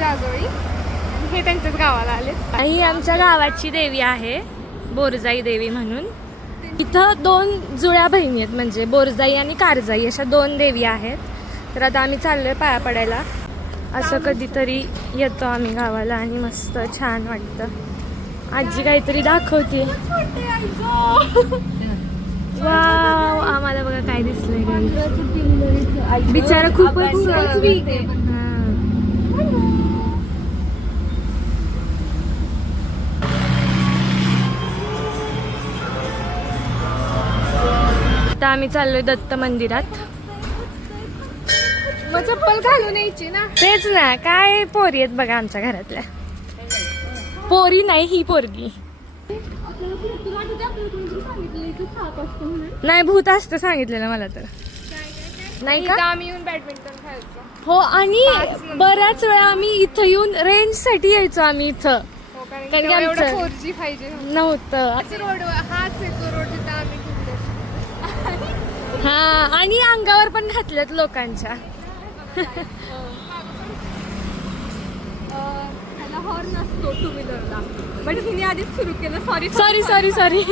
माझ्या आजोळी आणि हे त्यांच्याच गावाला आले. ही आमच्या गावाची देवी आहे, बोरजाई देवी म्हणून. इथं 2 जुळ्या बहिणी आहेत, म्हणजे बोरजाई आणि कारजाई अशा 2 देवी आहेत. तर आता आम्ही चाललोय पाया पडायला. असं कधीतरी येतो आम्ही गावाला आणि मस्त छान वाटतं. आजी काहीतरी दाखवते. वाव, आम्हाला बघा काय दिसलंय. बिचारा खूपच आता आम्ही चाललोय दत्त मंदिरात. मग चप्पल घालून यायची ना. तेच ना, काय पोरी आहेत बघा आमच्या घरातल्या. पोरी नाही, ही पोरगी नाही, भूत असतं सांगितलेलं मला तर. नाही का? आम्ही येऊन बॅडमिंटन खेळायचो. हो, आणि बऱ्याच वेळा आम्ही इथं येऊन रेंज साठी यायचो आम्ही इथं. कारण की आमचं 4G पाहिजे नव्हतं. रोड हाच येतो रोड जिथं आम्ही हा, आणि अंगावर पण घातलेत लोकांच्या. हॉर्न असतो टू व्हीलरला, बट तिने आधीच सुरू केलं. Sorry sorry sorry sorry.